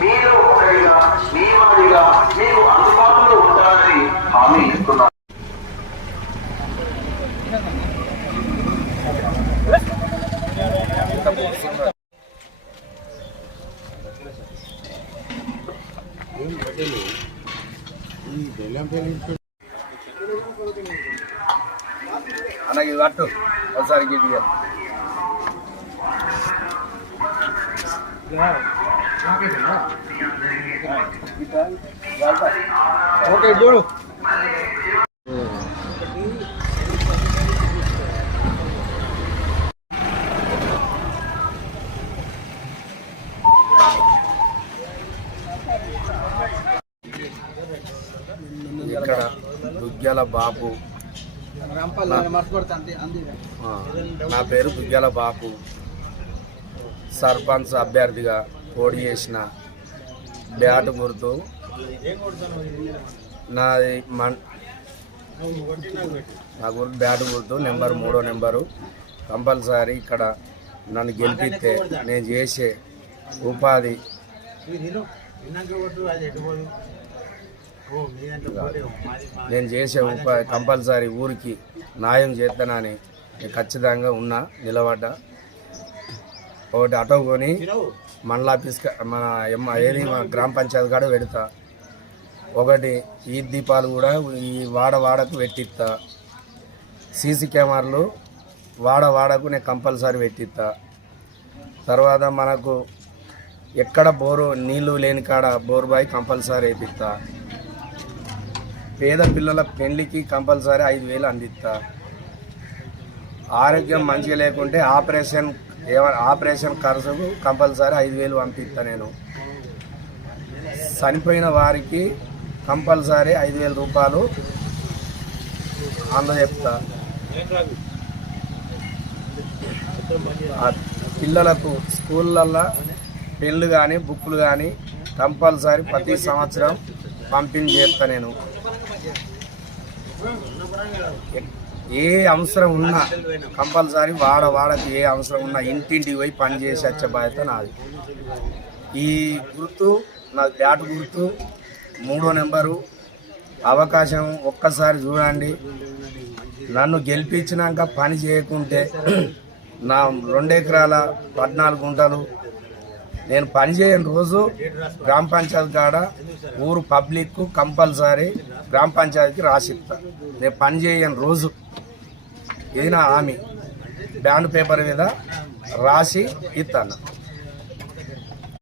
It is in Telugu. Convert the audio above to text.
మీరు ఒకరిగా మీ వారిగా మీకు అందుబాటులో ఉంటారని హామీ ఇస్తున్నారు. అలాగే కట్టు ఒకసారి గిట్టిగా ఓకే చూడు. ఇక్కడ దుగ్గ్యాల బాపు, నా పేరు దుగ్గ్యాల బాపు. సర్పంచ్ అభ్యర్థిగా పోటీ చేసిన బ్యాట్ గుర్తు నాది. నా గుర్తు బ్యాట్ గుర్తు నెంబర్ 3వ నెంబరు. కంపల్సరీ ఇక్కడ నన్ను గెలిపిస్తే నేను చేసే ఉపాధి కంపల్సరీ ఊరికి న్యాయం చేస్తానని ఖచ్చితంగా ఉన్నా, నిలబడ్డా. ఒకటి ఆటో కొని మండల ఆఫీస్ మన గ్రామ పంచాయతీ కాడ పెడతా. ఒకటి ఈ దీపాలు కూడా ఈ వాడకు పెట్టిస్తా. సీసీ కెమెరాలు వాడకు నేను కంపల్సరీ పెట్టిస్తా. తర్వాత మనకు ఎక్కడ నీళ్లు లేని కాడ బోరు బాయ్ కంపల్సరీ వేపిస్తా. పేద పిల్లల పెళ్లికి కంపల్సరీ 5,000 అందిస్తా. ఆరోగ్యం మంచిగా లేకుంటే ఆపరేషన్ ఖర్చుకు కంపల్సరీ 5,000 పంపిస్తా. నేను చనిపోయిన వారికి కంపల్సరీ 5,000 రూపాయలు అందజెప్తా. పిల్లలకు స్కూళ్ళల్లో పెళ్ళు కానీ బుక్కులు కానీ కంపల్సరీ ప్రతి సంవత్సరం పంపిణీ చేస్తా. నేను ఏ అవసరం ఉన్నా కంపల్సరీ వాడకి ఏ అవసరం ఉన్నా ఇంటింటికి పోయి పని చేసి వచ్చే బాధ్యత నాది. ఈ గుర్తు నా బ్యాట్ గుర్తు 3వ నెంబరు. అవకాశం ఒక్కసారి చూడండి. నన్ను గెలిపించినాక పని చేయకుంటే నా 2 ఎకరాల 14 గుంటలు నేను పని చేయని రోజు గ్రామ పంచాయతీ కాడ ఊరు పబ్లిక్ కంపల్సరీ గ్రామ పంచాయతీకి రాసిస్తా. నేను పని చేయని రోజు ఇది నా హామీ. బ్యాండ్ పేపర్ మీద రాసి ఇస్తాను.